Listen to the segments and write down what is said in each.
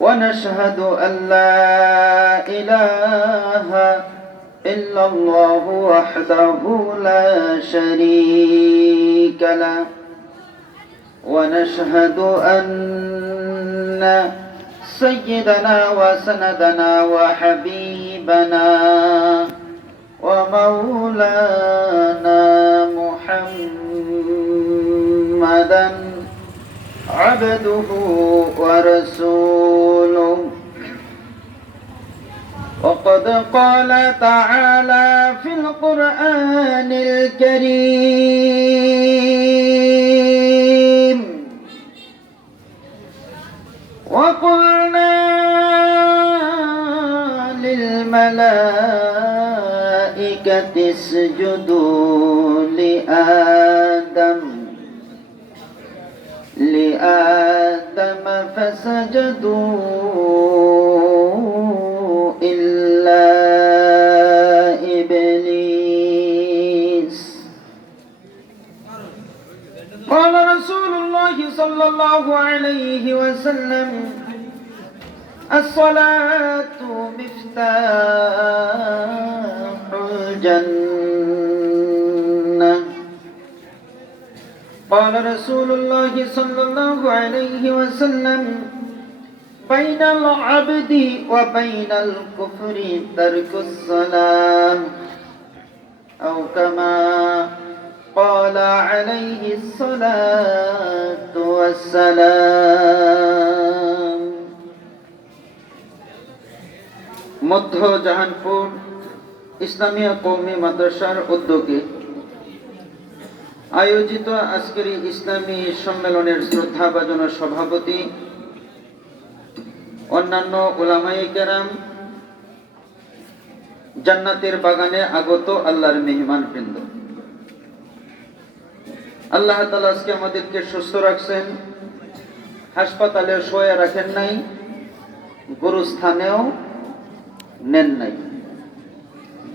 ونشهد أن لا إله إلا الله وحده لا شريك له ونشهد أن سيدنا وسندنا وحبيبنا ومولانا محمدا عبده ورسوله وقد قال تعالى في القرآن الكريم وقلنا للملائكة اسجدوا لآدم فسجدوا إلا إبليس قال رسول الله صلى الله عليه وسلم الصلاة مفتاح الجنة قال رسول الله صلى الله عليه وسلم بين العبد وبين الكفر ترك الصلاة أو كما قال عليه الصلاة والسلام মধ্য জাহানপুর ইসলামিয়া কওমি মাদ্রাসার উদ্যোগে আয়োজিত আজকের ইসলামী সম্মেলনের শ্রদ্ধাভাজন সভাপতি অন্যান্য উলামায়ে কেরাম, জান্নাতের বাগানে আগত আল্লাহর মেহমান বৃন্দ, আল্লাহ তাআলা আজকে আমাদেরকে সুস্থ রাখছেন, হাসপাতালে শোয়া রাখেন নাই, গুরুস্থানেও নেন নাই,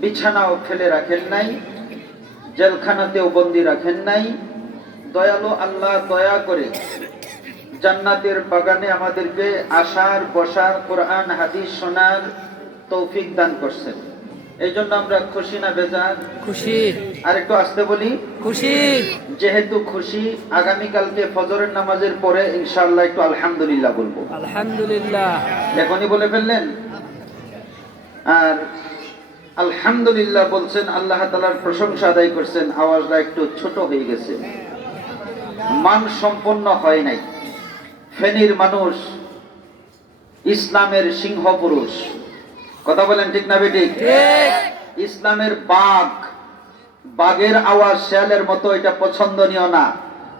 বিছানাও ফেলে রাখেন নাই, জেলখানাতেও বন্দী রাখেন নাই। দয়ালু আল্লাহ দয়া করে জান্নাতের বাগানে আমাদেরকে আসার, বসার, কোরআন হাদিস শোনার তৌফিক দান করছেন। এই জন্য আমরা খুশি না বেজার? খুশি। আর একটু আসতে বলি, খুশি। যেহেতু খুশি, আগামীকালকে ফজরের নামাজের পরে ইনশাআল্লাহ একটু আলহামদুলিল্লাহ বলবো। আলহামদুলিল্লাহ এখনই বলে ফেললেন। আর আলহামদুলিল্লাহ বলছেন, আল্লাহ তাআলার প্রশংসা আদায় করছেন, আওয়াজটা একটু ছোট হয়ে গেছে, মান সম্পন্ন হয় নাই। ফেনীর মানুষ ইসলামের সিংহ পুরুষ, কথা বলেন ঠিক না বেঠিক? ইসলামের বাঘ, বাঘের আওয়াজ শেয়ালের মতো, এটা পছন্দনীয় না।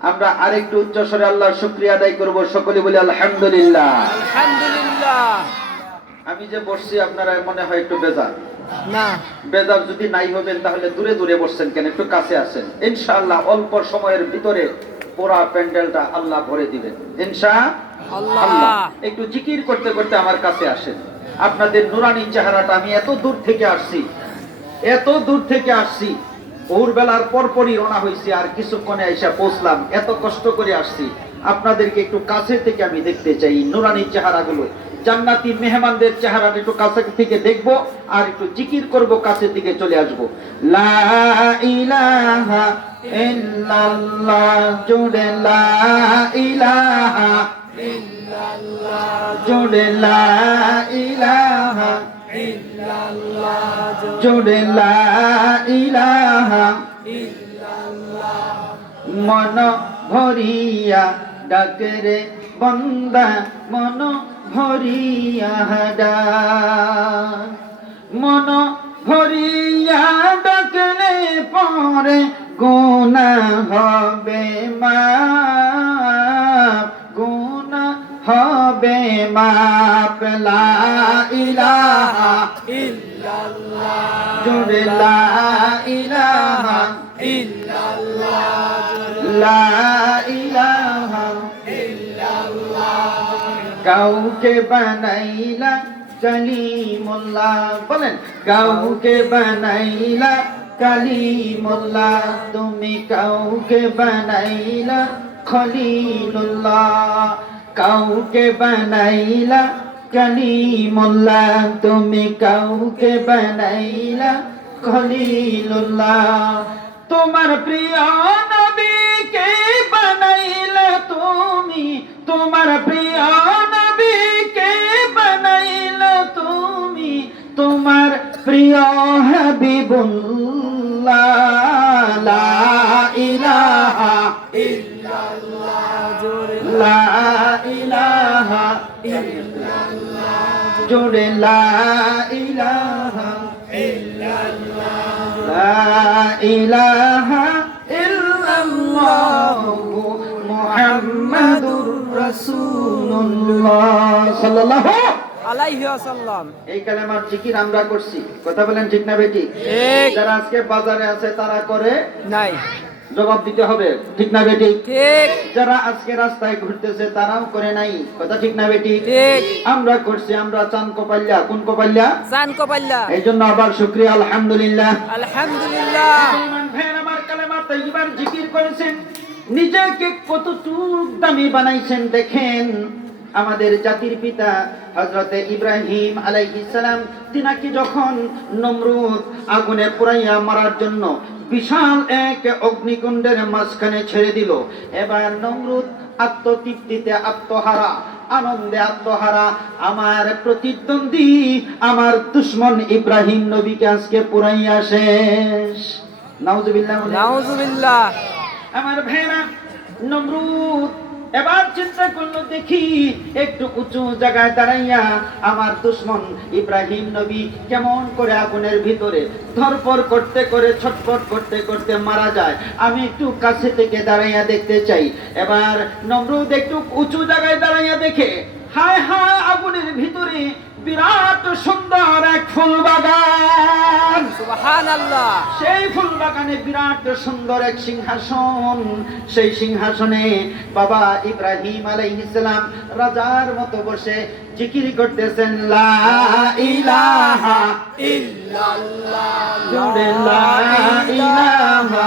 আমরা আরেকটু উচ্চস্বরে আল্লাহর শুকরিয়া আদায় করব, সকলে বলি আলহামদুলিল্লাহ। আলহামদুলিল্লাহ। আমি যে বসছি আপনারা মনে হয় একটু বেজার না? বেজার যদি নাই হবেন তাহলে দূরে দূরে বসছেন কেন? একটু কাছে আসেন। ইনশাআল্লাহ অল্প সময়ের ভিতরে পুরা প্যান্ডেলটা আল্লাহ ভরে দিবেন ইনশাআল্লাহ। একটু জিকির করতে করতে আমার কাছে আসেন। আপনাদের নুরানি চেহারাটা, আমি এত দূর থেকে আসছি, ভোরবেলার পরপরই রওনা হয়েছি, আর কিছুক্ষণে এসে পৌঁছলাম। এত কষ্ট করে আসছি, আপনাদেরকে একটু কাছে থেকে আমি দেখতে চাই নুরানি চেহারাগুলো, জান্নাতি মেহমানদের চেহারাটা একটু কাছে থেকে দেখবো, আর একটু জিকির করব, কাছে থেকে চলে আসবো। লা ইলাহা ইল্লাল্লাহ, জোরে লা ইলাহা ইল্লাল্লাহ, জোরে লা ইলাহা ইল্লাল্লাহ, জোরে লা ইলাহা ইল্লাল্লাহ। মন ভরিয়া ডাকরে বন্দা, মন ভরিয়া ডাক, মন ভরিয়া ডাকলে পরে গুনাহ হবে মাফ, গুনাহ হবে মাফ। লা ইলাহা ইল্লাল্লাহ, জোরে লা ইলাহা ইল্লাল্লাহ, লা ইলাহা ইল্লাল্লাহ। কাউকে বানাইলা কালিমুল্লাহ, বলেন কাউকে বানাইলা কালিমুল্লাহ, তুমি কাউকে বানাইলা খলিলুল্লাহ, কাউকে বানাইলা কালিমুল্লাহ, তুমি কাউকে বানাইলা খলিলুল্লাহ। তোমার প্রিয় নবীকে বানাইলা তুমি, তোমার প্রিয় নবীকে বানাইলা তুমি, তোমার প্রিয় হাবিবুল্লাহ। লা ইলাহা ইল্লাল্লাহ জোরে লা ইলাহা ইল্লাল্লাহ জোরে লা ইলাহা লা ইলাহা ইল্লাল্লাহ মুহাম্মাদুর রাসূলুল্লাহ সাল্লাল্লাহু আলাইহি ওয়াসাল্লাম। এই কালেমার জিকির আমরা করছি, কথা বলেন ঠিক না বেটি? ঠিক। যারা আজকে বাজারে আছে তারা করে নাই, জবাব দিতে হবে, ঠিক না বেটি? ঠিক যারা আজকে রাস্তায় ঘুরতেছে তারাও করে নাই, কথা ঠিক না বেটি? ঠিক। আমরা করছি, আমরা চান কপাল্লা, কোন কপাল্লা? জান কপাল্লা। এই জন্য আবার শুকরিয়া, আলহামদুলিল্লাহ। আলহামদুলিল্লাহ। মুসলমান ভাইয়ের আমার কালেমা তাইয়্যিবার জিকির করেছেন, নিজেকে কতটুক দামি বানাইছেন দেখেন। আমাদের জাতির পিতা হযরতে ইব্রাহিম আলাইহিস সালাম, তিনাকে যখন নমরুদ আগুনে পুড়াইয়া মারার জন্য বিশাল এক অগ্নিকুণ্ডের মাঝখানে ছেড়ে দিল, এবার নমরুদ আত্মতৃপ্তিতে আত্মহারা, আনন্দে আত্মহারা, আমার প্রতিদ্বন্দ্বী, আমার দুশমন ইব্রাহিম নবীকে আজকে পুরাইয়া শেষ। নাউজুবিল্লাহ। নাউজুবিল্লাহ। আমার ভাইরা, নমরুদ এবার চিন্তা করলো, দেখি একটু উঁচু জায়গায় দাঁড়াইয়া আমার দুশমন ইব্রাহিম নবী কেমন করে আগুনের ভিতরে ধরপড় করতে করে ছটফট করতে করতে মারা যায়, আমি একটু কাছে থেকে দাঁড়াইয়া দেখতে চাই। এবার নমরুদ একটু উঁচু জায়গায় দাঁড়াইয়া দেখে, হায় হায়, আগুনের ভিতরে বিরাট সুন্দর এক ফুল বাগান। সুবহানাল্লাহ। সেই ফুল বাগানে বিরাট সুন্দর এক সিংহাসন, সেই সিংহাসনে বাবা ইব্রাহিম আলাইহিস সালাম রাজার মতো বসে জিকির করতেছেন, লা ইলাহা ইল্লাল্লাহ জোরে লা ইলাহা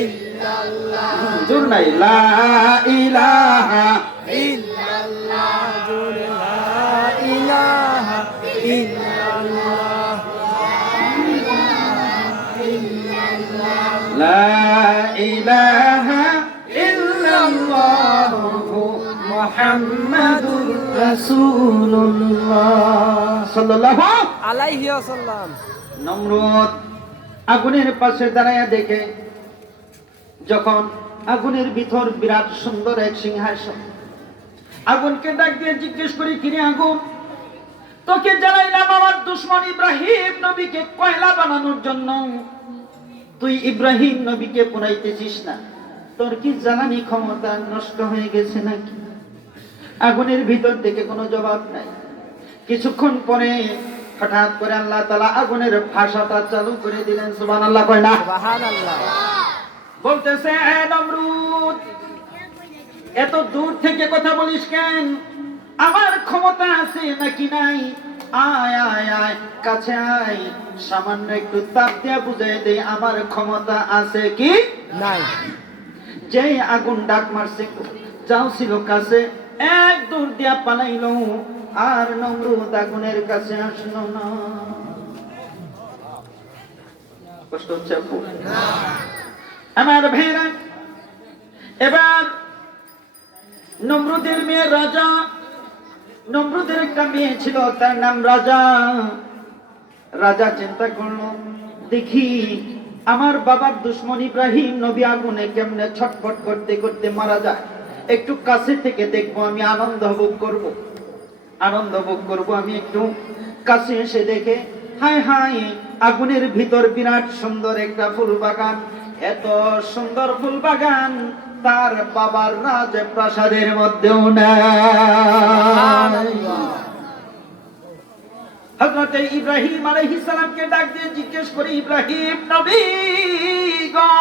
ইল্লাল্লাহ জোর নাই, লা ইলাহা ইল্লাল্লাহ জোরে লা ইলাহা ইল্লাল্লাহ। লা ইলাহা ইল্লাল্লাহ মুহাম্মাদুর রাসূলুল্লাহ সাল্লাল্লাহু আলাইহি ওয়াসাল্লাম। নমরুদ আগুনের পাশে দাঁড়ায়া দেখে, যখন আগুনের ভিতর বিরাট সুন্দর এক সিংহাসন, আগুনকে ডাক দিয়ে জিজ্ঞেস করি, কিরে আগুন, তোকে জ্বালাইলাম আমার দুশমন ইব্রাহিম নবীকে কয়লা বানানোর জন্য, তুই ইব্রাহিম নবীকে পুরাইতেছিস না, তোর কি জ্বালানি ক্ষমতা নষ্ট হয়ে গেছে নাকি? আগুনের ভিতর থেকে কোনো জবাব নাই। কিছুক্ষণ পরে হঠাৎ করে আল্লাহ তাআলা আগুনের ভাষাটা চালু করে দিলেন, সুবহানাল্লাহ কয় না? সুবহানাল্লাহ। বলতেছে, এ নমরুদ, এত দূর থেকে কথা বলিস কেন? আমার ক্ষমতা আছে নাকি নাই? আয় আয় আয়, কাছে আয়, সামান্য একটু তাপ দিয়া বুঝাই দেই আমার ক্ষমতা আছে কি নাই। যে আগুন ডাক মারছে, যাও ছিল কাছে, এক দূর দিয়া পালাইলো, আর নমরুদ আগুনের কাছে আসলো না। কষ্ট হচ্ছে আপু? আমার ভাইরা, এবার নমরুদের মেয়ে রাজা, নমরুদের একটা মেয়ে ছিল, তার নাম রাজা। রাজা চিন্তা করলো, দেখি আমার বাবার দুশমন ইব্রাহিম নবী আগুনে কেমনে ছটফট করতে করতে মারা যায়, একটু কাছে থেকে দেখবো, আমি আনন্দ ভোগ করব, আনন্দ ভোগ করব। আমি একটু কাছে এসে দেখে, হায় হায়, আগুনের ভিতর বিরাট সুন্দর একটা ফুল বাগান, এত সুন্দর ফুল বাগান তার বাবার রাজ প্রাসাদের মধ্যেও নাই। হযরতে ইব্রাহিম আলাইহিস সালামকে ডাক দিয়ে জিজ্ঞেস করে, ইব্রাহিম নবী গো,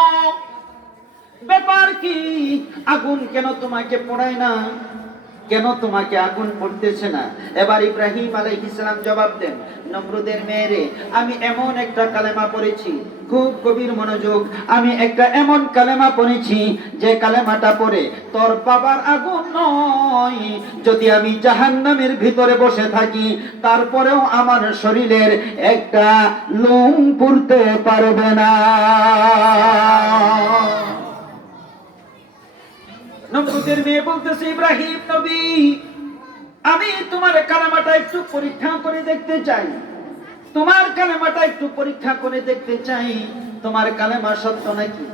ব্যাপার কি? আগুন কেন তোমাকে পোড়ায় না? কেন তোমাকে আগুন পড়তেছে না? এবার ইব্রাহিম আলাইহিস সালাম জবাব দেন, নমরুদের মেয়েরে, আমি এমন একটা কালেমা পড়েছি, খুব গভীর মনোযোগ, আমি একটা এমন কালেমা পড়েছি যে কালেমাটা পড়ে তোর বাবার আগুন নয়, যদি আমি জাহান্নামের ভিতরে বসে থাকি তারপরেও আমার শরীরের একটা লোম পুড়তে পারবে না। নমরুদের মেয়ে বলতেছে, ইব্রাহিম নবী, আমি তোমার কালেমাটা একটু পরীক্ষা করে দেখতে চাই, তোমার কালেমাটা একটু পরীক্ষা করে দেখতে চাই, তোমার কালেমা সত্য নাকি?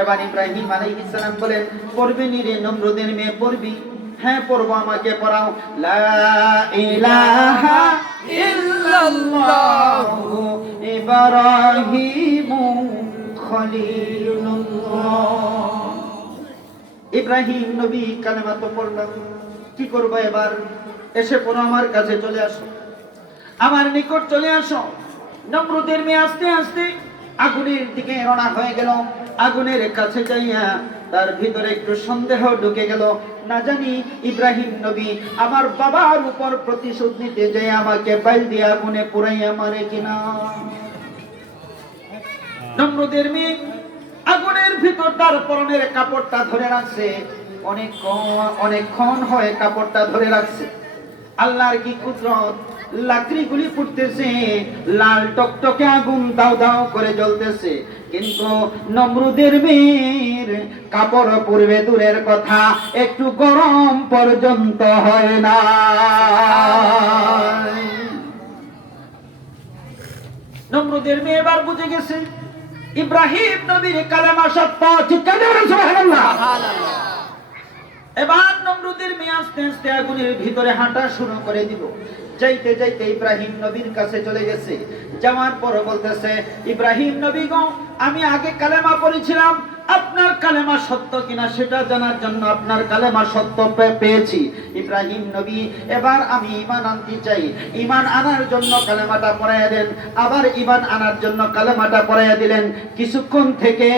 এবার ইব্রাহিম আলাইহিস সালাম বলেন, পড়বি নি রে নমরুদের মেয়ে, পড়বি? হ্যাঁ পড়বো, আমাকে পড়াও। লা ইলাহা ইল্লাল্লাহু ইব্রাহিমু খলিলুল্লাহ। ইব্রাহিম নবী কালেমা তো পড়লাম, কি করবো এবার? এসে পড়ো, আমার কাছে চলে আসো, আমার নিকট চলে আসো। নমরুদের মেয়ে আস্তে আস্তে আগুনের দিকে রওনা হয়ে গেল। আগুনের কাছে যাইয়া তার ভিতরে একটু সন্দেহ ঢুকে গেল, না জানি ইব্রাহিম নবী আমার বাবার উপর প্রতিশোধ নিতে যায় আমাকে বাইল দিয়ে আগুনে পুড়াইয়া মারে কিনা। নমরুদের মেয়ে আগুনের ভিতর তার পরনের কাপড়টা ধরে রাখছে, অনেকক্ষণ হয়ে কাপড়টা ধরে রাখছে। আল্লাহর কি কুদরত, লাকড়িগুলি ফুটতেছে, লাল টকটকে আগুন দাও দাও করে জ্বলতেছে, কিন্তু নমরুদের মেয়ের কাপড় পূর্বে দূরের কথা, একটু গরম পর্যন্ত হয় না। নমরুদের মেয়ে এবার বুঝে গেছে ইব্রাহিম নবীর কালেমা সত্য। চিৎকার দিয়ে বলেন সুবহানাল্লাহ। এবার নমরুদের মেয়ে আস্তে আস্তে আগুনের ভিতরে হাঁটা শুরু করে দিল। যাইতে যাইতে ইব্রাহিম নবীর কাছে চলে গেছে, যাওয়ার পর বলতেছে, ইব্রাহিম নবী গো, আমি আগে কালেমা পড়েছিলাম, আপনার কালেমা সত্য কিনা সেটা জানার জন্য আপনার কালেমা সত্য পেয়েছি। ইব্রাহিম নবী, এবার আমি ঈমান আনতে চাই, ঈমান আনার জন্য কালেমাটা পড়াইয়া দেন। আবার ঈমান আনার জন্য কালেমাটা পড়াইয়া দিলেন। কিছুক্ষণ থেকে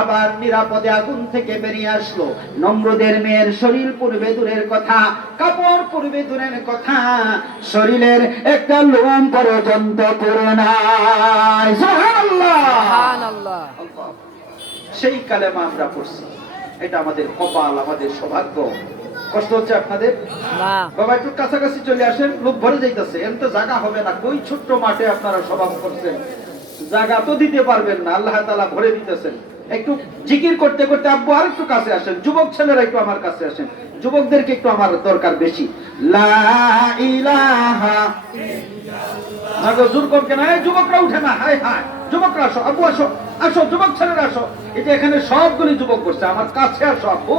আবার নিরাপদে আগুন থেকে বেরিয়ে আসলো। নমরুদের মেয়ের শরীর পূর্বে দূরের কথা, কাপড় পূর্বে দূরের কথা, শরীরের একটা লোম পর্যন্ত পুরে নাই। সুবহানাল্লাহ, সুবহানাল্লাহ। সেই কালেমা আমরা পড়ছি, এটা আমাদের কপাল, আমাদের সৌভাগ্য। কষ্ট হচ্ছে আপনাদের? না বাবা একটু কাছাকাছি চলে আসেন, লোক ভরে যাইতেছে, এর তো জায়গা হবে না। কই ছোট্ট মাঠে আপনারা সভা করছেন, জায়গা তো দিতে পারবেন না, আল্লাহ তাআলা ভরে দিতেছেন। একটু জিকির করতে করতে আব্বু আর একটু কাছে আসেন, যুবক ছেলেরা একটু আমার কাছে আসেন, যুবকদেরকে একটু আমার দরকার বেশি। লা ইলাহা না গো, জোর করকে না, এই যুবকরা উঠে না, হায় হায়, যুবকরা আসো, আব্বু আসো, আসো, যুবক ছেলেরা আসো। এটা এখানে সবগুলি যুবক করছে, আমার কাছে আসো আব্বু,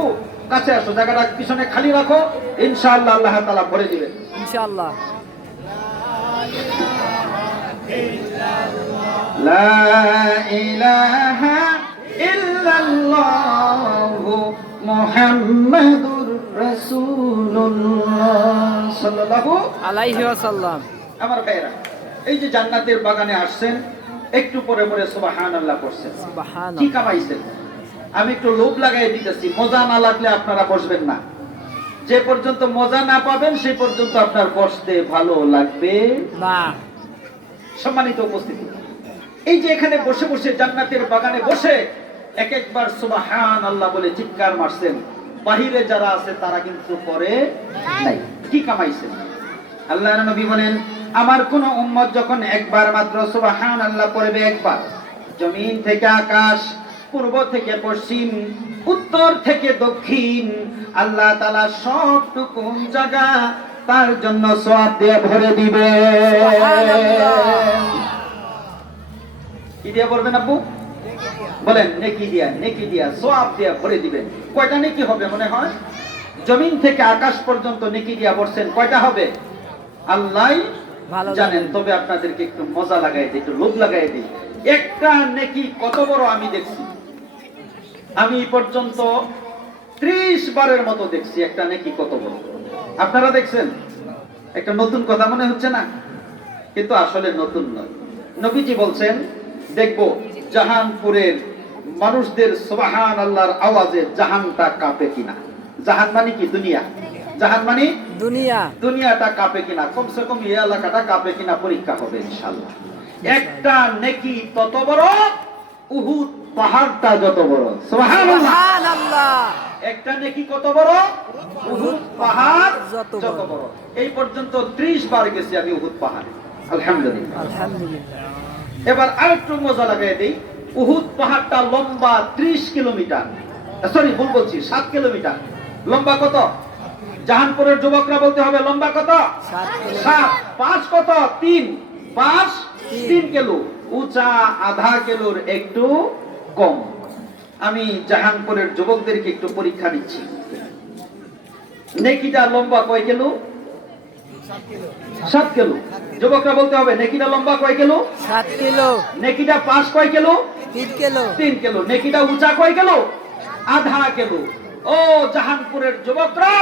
কাছে আসো, জায়গাটা পিছনে খালি রাখো, ইনশাআল্লাহ আল্লাহ তাআলা ভরে দিবেন ইনশাআল্লাহ। লা ইলাহা ইল্লাল্লাহু মুহাম্মাদুর রাসূলুল্লাহ সাল্লাল্লাহু আলাইহি ওয়াসাল্লাম। আমার ভাইরা, এই যে জান্নাতের বাগানে আসছেন, একটু পরে পরে সুবহানাল্লাহ পড়ছেন, কি সুবহানাল্লাহ। কামাইছেন? আমি একটু লোভ লাগাই দিতেছি, মজা না লাগলে আপনারা বসবেন না। যে পর্যন্ত মজা না পাবেন সেই পর্যন্ত আপনার বসতে ভালো লাগবে না। সম্মানিত উপস্থিতি, এই যে এখানে বসে বসে জান্নাতের বাগানে বসে এক একবার সুবহানাল্লাহ বলে চিৎকার মারছেন, বাহিরে যারা আছে তারা কিন্তু পরে নাই। কি কামাইছেন? আল্লাহর নবী বলেন, আমার কোন উম্মত যখন একবার মাত্র সুবহানাল্লাহ পড়বে, একবার, জমিন থেকে আকাশ, পূর্ব থেকে পশ্চিম, উত্তর থেকে দক্ষিণ, আল্লাহ তাআলা সবটুকু জায়গা তার জন্য সওয়াব দিয়ে ভরে দিবে। কি দিয়ে ভরবেন আব্বু? বলেন, নেকি দিয়া, নেকি দিয়া, সওয়াব দিয়া ভরে দিবেন। কয়টা নেকি হবে মনে হয়? জমিন থেকে আকাশ পর্যন্ত নেকি দিয়া ভরছেন, কয়টা হবে আল্লাহ ভালো জানেন। জানেন। তবে আপনাদেরকে একটু মজা লাগাই দিই, একটু লোভ লাগাই দিই। একটা নেকি কত বড় আমি দেখছি, আমি এই পর্যন্ত 30 বারের মতো দেখছি একটা নেকি কত বড়। আপনারা দেখছেন? একটা নতুন কথা মনে হচ্ছে না, কিন্তু আসলে নতুন নয়। নবীজি বলছেন, দেখবো জাহানপুরের মানুষদের সুবহানাল্লাহর আওয়াজে জাহানটা কাঁপে কিনা। জাহান মানে কি? দুনিয়া। জাহান মানে দুনিয়া। দুনিয়াটা কাঁপে কিনা, কমসে কম এই এলাকাটা কাঁপে কিনা পরীক্ষা হবে ইনশাআল্লাহ। একটা নেকি তত বড়, উহুদ পাহাড়টা যত বড়। সুবহানাল্লাহ। সুবহানাল্লাহ। একটা নেকি কত বড়? উহুদ পাহাড় যত যত বড়। বড়। এই পর্যন্ত 30 বার গেছি আমি উহুদ পাহাড়ে, আলহামদুলিল্লাহ। আলহামদুলিল্লাহ। এবার আরেকটু মজা লাগাই দেই। উহুদ পাহাড়টা লম্বা 30 কিলোমিটার, সরি ভুল বলছি, 7 কিলোমিটার লম্বা। কত? জাহানপুরের যুবকরা বলতে হবে লম্বা কত? 7 কিলোমিটার। 7। 5 কত? 3। 5 3 কিলো। উঁচা আধা কিলোর একটু কম। আমি জাহানপুরের যুবকদেরকে একটু পরীক্ষা নিচ্ছি। নেকিটা লম্বা কয় কিলো? 7 কিলো। যুবকরা বলতে হবে নেকিটা লম্বা কয় কিলো? 7 কিলো। নেকিটা 5 কয় কিলো? 3 কিলো। 3 কিলো। নেকিটা উঁচা কয় কিলো? আধা কিলো। ও জাহানপুরের যুবকরা,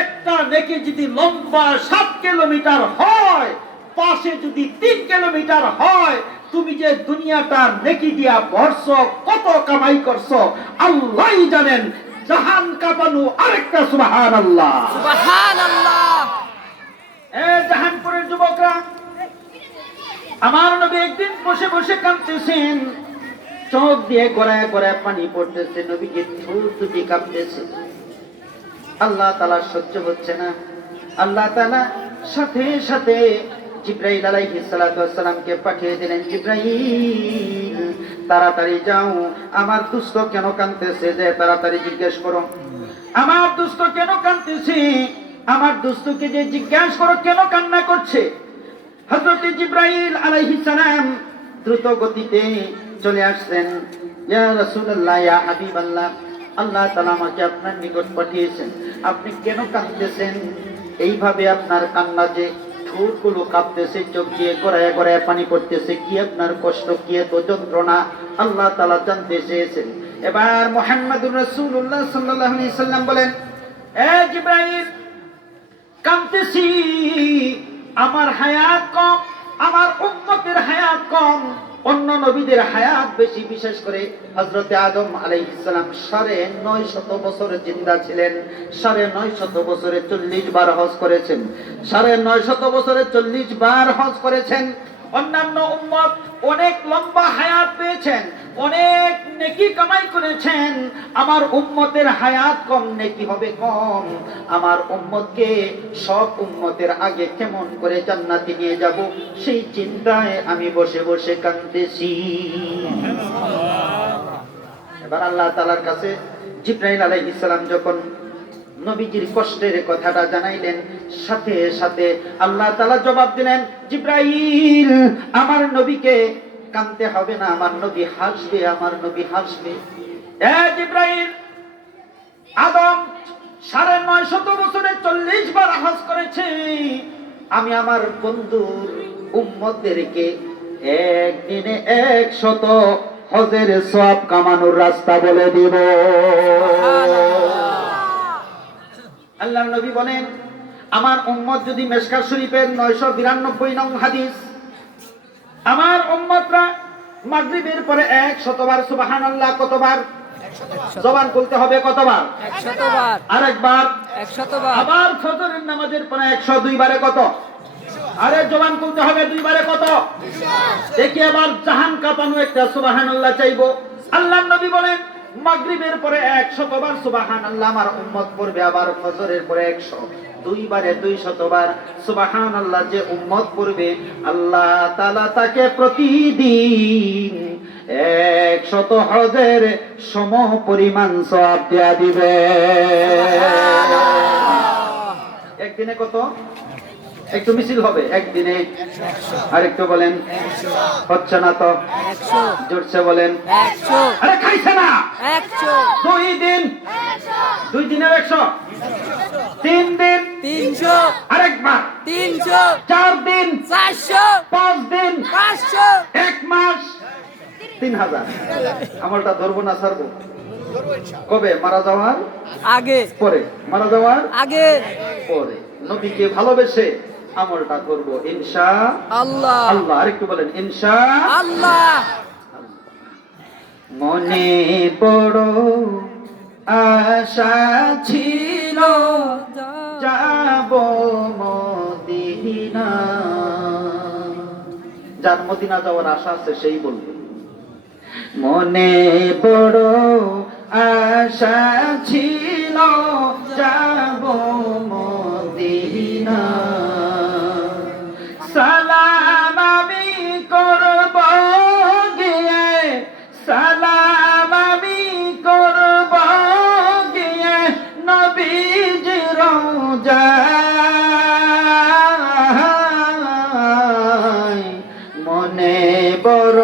একটা নেকি যদি লম্বা 7 কিলোমিটার হয়, পাশে যদি 3 কিলোমিটার হয়, তুমি যে দুনিয়াটা নেকি দিয়া ভরছো, কত কামাই করছো আল্লাহই জানেন। জাহান কাঁপানো আরেকটা সুবহানাল্লাহ। সুবহানাল্লাহ। এ জাহানপুরের যুবকরা, আমার নবী একদিন বসে বসে কাঁদতেছেন, চোখ দিয়ে গড়ায় গড়ায় পানি পড়তেছে, নবীজির ঠোঁট দুটি কাঁপতেছে। আল্লাহ তাআলা সহ্য হচ্ছে না। আল্লাহ তাআলা সাথে সাথে জিবরাইল আলাইহিস সালাতু ওয়াস সালামকে পাঠিয়ে দিলেন, জিবরাইল তাড়াতাড়ি যাও, আমার দুষ্ট কেন কাঁদতেছে, যে তাড়াতাড়ি জিজ্ঞেস করো আমার দুষ্ট কেন কাঁদতেছে, আমার দুষ্টকে যে জিজ্ঞাসা করো কেন কান্না করছে। হযরত জিবরাইল আলাইহিস সালাম দ্রুত গতিতে চলে আসলেন। ইয়া রাসূলুল্লাহ, ইয়া হাবিবাল্লাহ, আল্লাহ তাআলা আমাকে আপনার নিকট পাঠিয়েছেন, আপনি কেন কাঁদতেছেন? এইভাবে আপনার কান্না যে ঠোঁটগুলো কাঁপতেছে, চোখ দিয়ে গড়ায় গড়ায় পানি পড়তেছে, কি আপনার কষ্ট, কি এত যন্ত্রণা, আল্লাহ তাআলা জানতে চেয়েছেন। এবার মুহাম্মদুর রাসূলুল্লাহ সাল্লাল্লাহু আলাইহি সাল্লাম বলেন, এ জিবরাইল, কাঁদতেছি, আমার হায়াত কম, আমার উম্মতের হায়াত কম, অন্য নবীদের হায়াত বেশি। বিশেষ করে হযরতে আদম আলাইহিস সালাম 950 বছর জিন্দা ছিলেন। 950 বছরে 40 বার হজ করেছেন। 950 বছরে 40 বার হজ করেছেন। অন্যান্য উম্মত অনেক লম্বা হায়াত পেয়েছেন, অনেক নেকি কামাই করেছেন। আমার উম্মতের হায়াত কম, নেকি হবে কম। আমার উম্মতকে সব উম্মতের আগে কেমন করে জান্নাতে নিয়ে যাব, সেই চিন্তায় আমি বসে বসে কাঁদতেছি। এবার আল্লাহ তাআলার কাছে জিবরাইল আলাইহিস সালাম যখন নবীজির কষ্টের কথাটা জানাইলেন, সাথে সাথে আল্লাহ তাআলা জবাব দিলেন, জিবরাইল, আমার নবীকে কাঁদতে হবে না, আমার নবী হাসবে, আমার নবী হাসবে। এ জিবরাইল, আদম 950 বছরে 40 বার হজ করেছে। আমি আমার বন্ধুর উম্মতদেরকে একদিনে 100 হজের সওয়াব কামানোর রাস্তা বলে দিব। আল্লাহর নবী বলেন, আমার উম্মত যদি মিশকাত শরীফের 992 নং হাদিস, আমার উম্মতরা মাগরিবের পরে 100 বার সুবহানাল্লাহ কতবার? জবান খুলতে হবে কতবার? 100 বার। আরেকবার 100 বার। আবার ফজরের নামাজের পরে 102 বারে কত? আরে জবান খুলতে হবে 2 বারে কত? দেখি এবার জাহান কাঁপানো একটা সুবহানাল্লাহ চাইবো। আল্লাহর নবী বলেন, মাগরিবের পরে 100 বার সুবহানাল্লাহ আমার উম্মত পড়বে, আবার ফজরের পরে 102 বারে 200 বার সুবহানাল্লাহ যে উম্মত পড়বে, আল্লাহ তাআলা তাকে প্রতিদিন 100 হজের সম পরিমাণ সওয়াব দেয়া দিবে। একদিনে কত? একটু মিছিল হবে একদিনে। আর একটু বলেন, হচ্ছে না তো? 100। জোরছে বলেন। 100। আরে খাইছে না? 100। 2 দিন, 2 দিনের 100, 3 দিন 300। আরেকবার, 300। 4 দিন 400। 5 দিন 500। 1 মাস 3000। আমলটা ধরবো না ছাড়বো? কবে? মারা যাওয়ার আগে। পরে। মারা যাওয়ার আগে। পরে নবীকে ভালোবেসে আমলটা করব ইনশাআল্লাহ। আল্লাহ। আরেকটু বলেন ইনশাআল্লাহ। আল্লাহ। মনে বড় আশা ছিল, যাব মদিনা। যার মদিনা যাওয়ার আশা আছে সেই বলবে। মনে বড় আশা ছিল যাব মদিনা, সালাম আমি করব গিয়ে, সালাম আমি করব গিয়ে নবীজির রওজায়। মনে বড়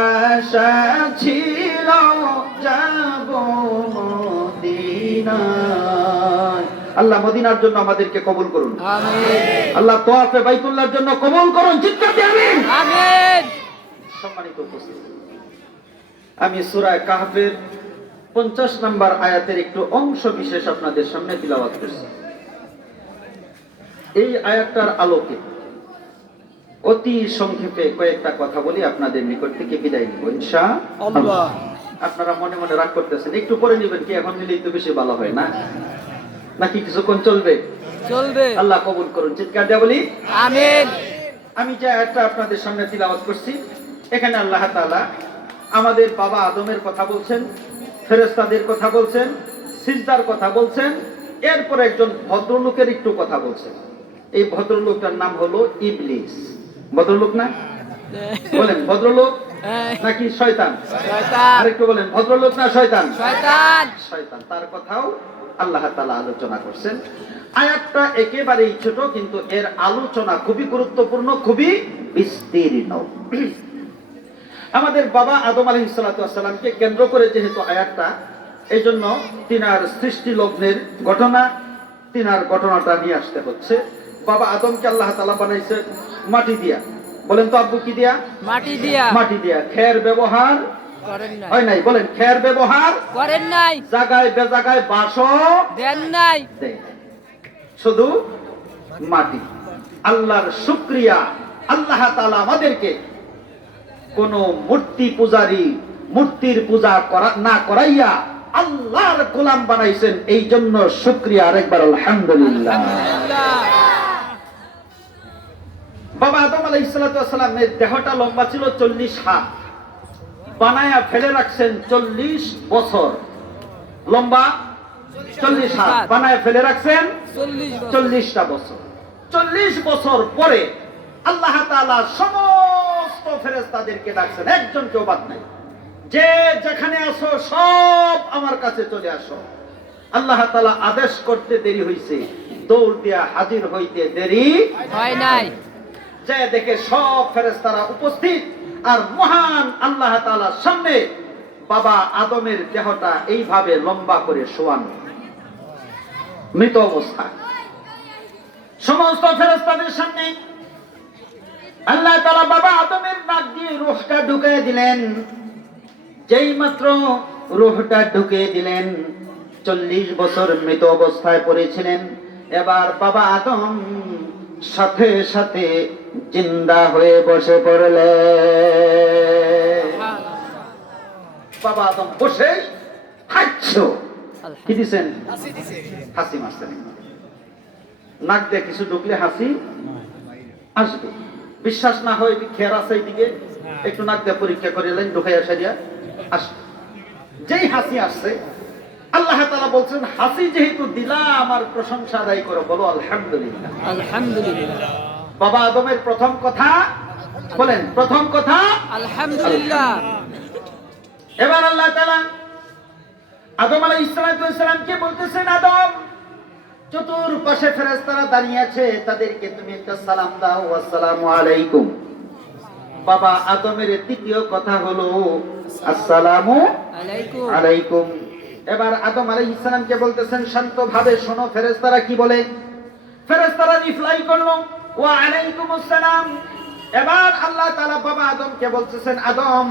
আশা ছিল যাব মদিনায়। আল্লাহ মদিনার জন্য আমাদেরকে কবুল করুন, আমিন। আল্লাহ তোয়াফে বাইতুল্লাহর জন্য কবুল করুন, চিৎকার দিয়ে আমিন। আমিন। সম্মানিত উপস্থিতি, আমি সূরা কাহফের 50 নম্বর আয়াতের একটু অংশ বিশেষ আপনাদের সামনে তিলাওয়াত করছি। এই আয়াতটার আলোকে অতি সংক্ষেপে কয়েকটা কথা বলি, আপনাদের নিকট থেকে বিদায় নিব ইনশাআল্লাহ। আপনারা মনে মনে রাগ করতেছেন, একটু পরে নেবেন কি, এখন নিলেই তো বেশি ভালো হয় না, নাকি কিছুক্ষণ চলবে? চলবে। আল্লাহ কবুল করুন, চিৎকার দিয়ে বলি আমিন। আমি যে আয়াতটা আপনাদের সামনে তিলাওয়াত করছি, এখানে আল্লাহ তাআলা আমাদের বাবা আদমের কথা বলছেন, ফেরেশতাদের কথা বলছেন, সিজদার কথা বলছেন, এরপর একজন ভদ্রলোকের একটু কথা বলছেন। এই ভদ্রলোকটার নাম হলো ইবলিস। ভদ্রলোক না? বলেন ভদ্রলোক নাকি শয়তান? শয়তান। আরেকটু বলেন ভদ্রলোক না শয়তান? শয়তান। শয়তান। তার কথাও আল্লাহ তাআলা আলোচনা করছেন। আয়াতটা একেবারেই ছোট, কিন্তু এর আলোচনা খুবই গুরুত্বপূর্ণ, খুবই বিস্তীর্ণ। আমাদের বাবা আদম আলাইহিস সালাতু ওয়াস সালামকে কেন্দ্র করে যেহেতু আয়াতটা, এই জন্য তিনার সৃষ্টি লগ্নের ঘটনা, তিনার ঘটনাটা নিয়ে আসতে হচ্ছে। বাবা আদমকে আল্লাহ তাআলা বানাইছেন মাটি দিয়া। বলেন তো আব্বু কি দিয়া? মাটি দিয়া। মাটি দিয়া। খের ব্যবহার করেন নাই। হয় নাই, বলেন খের ব্যবহার করেন নাই। জায়গায় বেজাগায় বাসও দেন নাই। দেয়, শুধু মাটি। আল্লাহর শুকরিয়া, আল্লাহ তাআলা আমাদেরকে কোন মূর্তি পূজারী, মূর্তির পূজা না করাইয়া আল্লাহর গোলাম বানাইছেন, এই জন্য শুকরিয়া। আরেকবার আলহামদুলিল্লাহ। আলহামদুলিল্লাহ। বাবা আদম আলাইহিস সালাতু ওয়াস সালামের দেহটা লম্বা ছিল 40 হাত, বানায়া ফেলে রাখছেন 40 বছর। লম্বা 40 হাত, বানায়া ফেলে রাখছেন 40টা বছর। 40 বছর পরে আল্লাহ তাআলা সমস্ত ফেরেশতাদেরকে ডাকছেন, একজন কেউ বাদ নাই। যে যেখানে আসো সব আমার কাছে চলে আসো। আল্লাহ তাআলা আদেশ করতে দেরি হইছে, দৌড় দিয়া হাজির হইতে দেরি হয় নাই। যে দেখে সব ফেরেশতারা উপস্থিত, আর মহান আল্লাহ তাআলার সামনে বাবা আদমের দেহটা এইভাবে লম্বা করে শোয়ানো, মৃত অবস্থায়। সমস্ত ফেরেশতাদের সামনে আল্লাহ তাআলা বাবা আদমের নাক দিয়ে রূহটা ঢুকিয়ে দিলেন। যেই মাত্র রূহটা ঢুকিয়ে দিলেন, 40 বছর মৃত অবস্থায় পড়েছিলেন। এবার বাবা আদম সাথে সাথে জিন্দা হয়ে বসে পড়লেন। বাবা আদম বসে হাঁটছো, কি দিছেন? হাসি মারছেন। নাক দিয়ে কিছু ঢুকলে হাসি আসবে। বিশ্বাস না হয় খেয়ার আছে এইদিকে, একটু নাক দিয়ে পরীক্ষা করে এলেন, ঢুকাইয়া সারিয়া আসবে। যেই হাসি আসছে, আল্লাহ তাআলা বলছেন, হাসি যেহেতু দিলা, আমার প্রশংসা আদায় করো, বলো আলহামদুলিল্লাহ। আলহামদুলিল্লাহ। বাবা আদমের প্রথম কথা, বলেন প্রথম কথা আলহামদুলিল্লাহ। এবার আল্লাহ তাআলা আদম আলাইহিস সালামকে বলতেছেন, আদম, চতুর্পাশে ফেরেশতারা দাঁড়িয়ে আছে, তাদেরকে তুমি একটা সালাম দাও, আসসালামু আলাইকুম। বাবা আদমের দ্বিতীয় কথা হলো আসসালামু আলাইকুম। আলাইকুম। এবার আদম আলাইহিস সালামকে বলতেছেন, শান্তভাবে শোনো ফেরেশতারা কি বলে। ফেরেশতারা রিপ্লাই করলো, ওয়া আলাইকুমুস সালাম। এবার আল্লাহ তাআলা বাবা আদমকে বলতেছেন, আদম,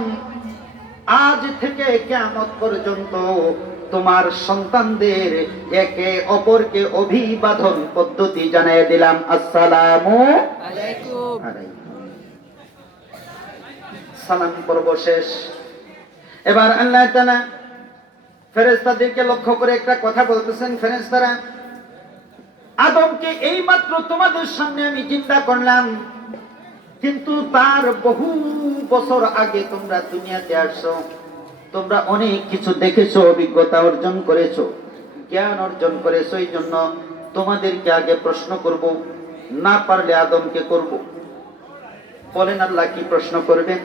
আজ থেকে কিয়ামত পর্যন্ত তোমার সন্তানদের একে অপরকে অভিবাদন পদ্ধতি জানিয়ে দিলাম, আসসালামু আলাইকুম। আলাইকুম। সালাম পর্ব শেষ। এবার আল্লাহ তাআলা ফেরেশতাদেরকে লক্ষ্য করে একটা কথা বলতেছেন, ফেরেশতারা আদমকে এইমাত্র তোমাদের সামনে আমি চিন্তা করলাম, কিন্তু তার বহু বছর আগে তোমরা দুনিয়াতে আসছো, তোমরা অনেক কিছু দেখেছো, অভিজ্ঞতা অর্জন করেছো, জ্ঞান অর্জন করেছো। এই জন্য তোমাদেরকে আগে প্রশ্ন করব, না পারলে আদমকে করব। বলেন আল্লাহ কি প্রশ্ন করবেন?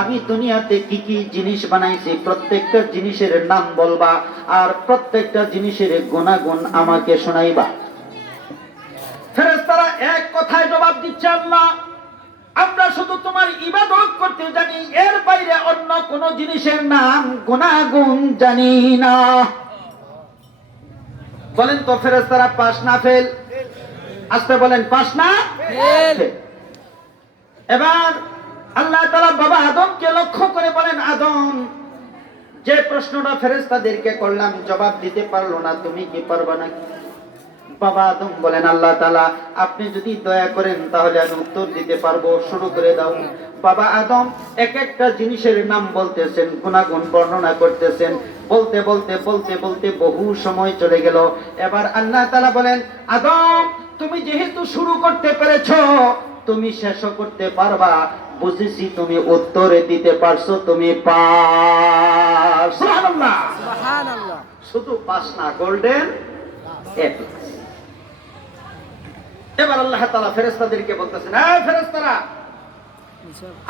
আমি দুনিয়াতে কি কি জিনিস বানাইছি প্রত্যেকটা জিনিসের নাম বলবা, আর প্রত্যেকটা জিনিসের গুণাগুণ আমাকে শোনাইবা। ফেরেশতারা এক কথায় জবাব দিচ্ছে, আল্লাহ আমরা শুধু তোমার ইবাদত করতে জানি, এর বাইরে অন্য কোন জিনিসের নাম গুণাগুণ জানি না। বলেন তো ফেরেশতারা পাস না ফেল? আস্তে বলেন, পাস না ফেল। এবার আল্লাহ তাআলা বাবা আদমকে লক্ষ্য করে বলেন, আদম যে প্রশ্নটা ফেরেশতাদেরকে করলাম জবাব দিতে পারলো না, তুমি কি পারবা নাকি? বাবা আদম বলেন, আল্লাহ তাআলা আপনি যদি দয়া করেন তাহলে আমি উত্তর দিতে পারবো, শুরু করে দাও। বাবা আদম এক একটা জিনিসের নাম বলতেছেন, গুণাগুণ বর্ণনা করতেছেন, বলতে বলতে বলতে বলতে বহু সময় চলে গেল। এবার আল্লাহ তাআলা বলেন, আদম তুমি যেহেতু শুরু করতে পেরেছো, তুমি শেষও করতে পারবা। বুঝেছি তুমি উত্তরে দিতে পারছো, তুমি পাস। সুবহানাল্লাহ। সুবহানাল্লাহ। শুধু পাস না, গোল্ডেন এ প্লাস। এবার আল্লাহ তাআলা ফেরেশতাদেরকে বলতেছেন, এই ফেরেশতারা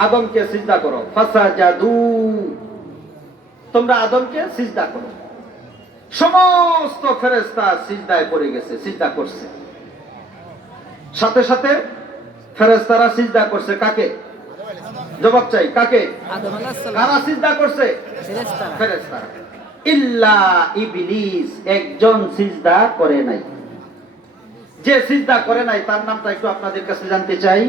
আদমকে সিজদা করো। ফাসাজাদু, তোমরা আদমকে সিজদা করো। সমস্ত ফেরেশতা সিজদায় পড়ে গেছে, সিজদা করছে। সাথে সাথে ফেরেশতারা সিজদা করছে কাকে? জবাব চাই, কাকে? আদম আলাইহিস সালাম। কারা সিজদা করছে? ফেরেশতারা। ফেরেশতারা। ইল্লা ইবলিস, একজন সিজদা করে নাই। যে সিজদা করে নাই তার নামটা একটু আপনাদের কাছে জানতে চাই।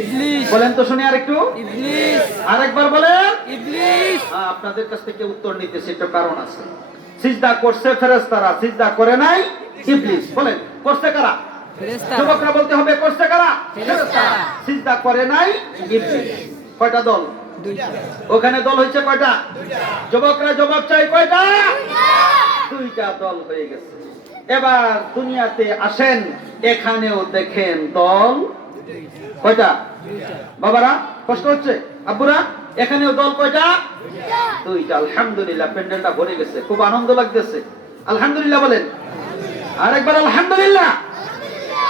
ইবলিস। বলেন তো শুনি আর একটু, ইবলিস। আরেকবার বলেন। ইবলিস। আপনাদের কাছ থেকে উত্তর নিতেছি, একটা কারণ আছে। সিজদা করছে ফেরেশতারা, সিজদা করে নাই ইবলিস। বলেন করছে কারা? ফেরেশতারা। যুবকরা বলতে হবে, করছে কারা? ফেরেশতারা। সিজদা করে নাই ইবলিস। কয়টা দল? দুইটা। ওখানে দল হয়েছে কয়টা? যুবকরা জবাব চাই, কয়টা? দুইটা দল হয়ে গেছে। এবার দুনিয়াতে আসেন, এখানেও দেখেন দল কয়টা? বাবারা কষ্ট হচ্ছে? আব্বুরা এখানেও দল কয়টা? দুইটা। আলহামদুলিল্লাহ, প্যান্ডেলটা ভরে গেছে, খুব আনন্দ লাগতেছে। আলহামদুলিল্লাহ বলেন, আরেকবার আলহামদুলিল্লাহ।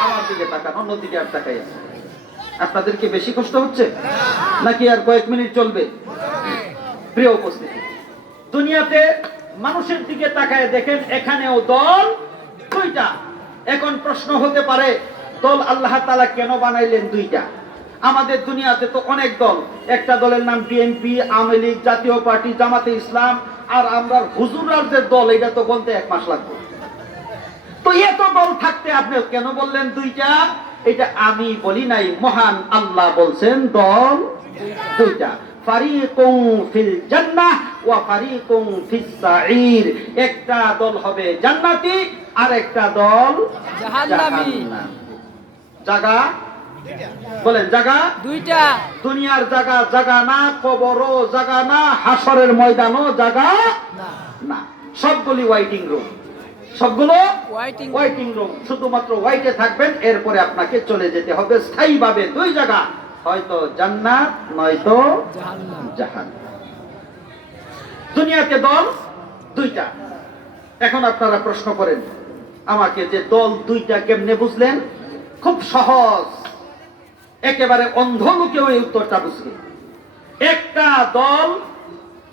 আমার দিকে তাকান, অন্যদিকে আর তাকাই। আপনাদের কি বেশি কষ্ট হচ্ছে নাকি আর কয়েক মিনিট চলবে? প্রিয় উপস্থিতি, দুনিয়াতে মানুষের দিকে তাকায় দেখেন, এখানেও দল দুইটা। এখন প্রশ্ন হতে পারে, দল আল্লাহ তাআলা কেন বানাইলেন দুইটা? আমাদের দুনিয়াতে তো অনেক দল। একটা দলের নাম বিএনপি, আওয়ামী লীগ, জাতীয় পার্টি, জামাতে ইসলাম, আর আমরা হুজুরার যে দল, এটা তো বলতে 1 মাস লাগবে। তো এত দল থাকতে আপনি কেন বললেন দুইটা? এটা আমি বলি নাই, মহান আল্লাহ বলছেন দল দুইটা। ফারিকুন ফিল জান্নাহ ওয়া ফারিকুন ফিস সাঈর। একটা দল হবে জান্নাতি, আর একটা দল জাহান্নামী। জায়গা বলেন, জায়গা দুইটা। দুনিয়ার জায়গা জায়গা না, কবরও জায়গা না, হাসরের ময়দানও জায়গা না। না। সবগুলি ওয়াইটিং রুম, সবগুলো ওয়াইটিং। Waiting room. শুধুমাত্র ওয়াইটে থাকবেন, এরপরে আপনাকে চলে যেতে হবে স্থায়ীভাবে দুই জায়গা, হয়তো জান্নাত নয়তো জাহান্নাম। জাহান্নাম। দুনিয়াতে দল দুইটা। এখন আপনারা প্রশ্ন করেন আমাকে, যে দল দুইটা কেমনে বুঝলেন? খুব সহজ, একেবারে অন্ধ লোকেও এই উত্তরটা বুঝবে। একটা দল,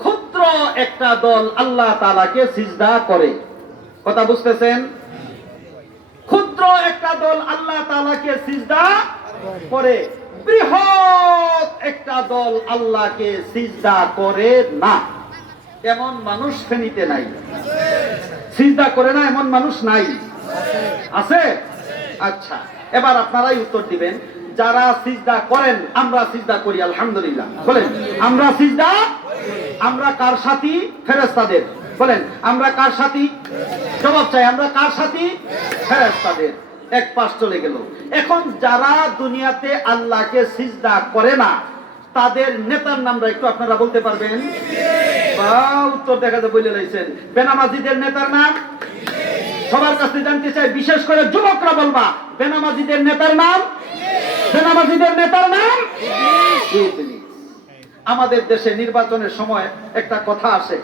ক্ষুদ্র একটা দল আল্লাহ তাআলাকে সিজদা করে। কথা বুঝতেছেন? ক্ষুদ্র একটা দল আল্লাহ তাআলাকে সিজদা করে, বৃহৎ একটা দল আল্লাহকে সিজদা করে না। এমন মানুষ ফেনীতে নাই, সিজদা করে না এমন মানুষ নাই, আছে? আচ্ছা, এবার আপনারাই উত্তর দিবেন। যারা সিজদা করেন, আমরা সিজদা করি আলহামদুলিল্লাহ। বলেন আমরা সিজদা, আমরা কার সাথী? ফেরেশতাদের। বলেন আমরা কার সাথী? জবাব চাই, আমরা কার সাথী? ফেরেশতাদের। এক পাশ চলে গেল। এখন যারা দুনিয়াতে আল্লাহকে সিজদা করে না, তাদের নেতার নামটা একটু আপনারা বলতে পারবেন? বা উত্তর দেখা যায় বলে লাইছেন। বেনামাজিদের নেতার নাম সবার কাছে জানতে চাই, বিশেষ করে যুবকরা বলবা, বেনামাজিদের নেতার নাম, বেনামাজিদের নেতার নাম ইবলিস। আমাদের দেশে নির্বাচনের সময় একটা কথা আসে,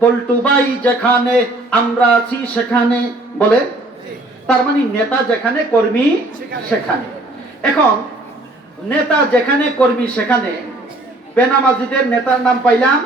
পল্টু ভাই যেখানে আমরা আছি সেখানে, বলে, তার মানে নেতা যেখানে কর্মী সেখানে। এখন নেতা যেখানে কর্মী সেখানে বেনামাজিদের নেতার নাম পাইলাম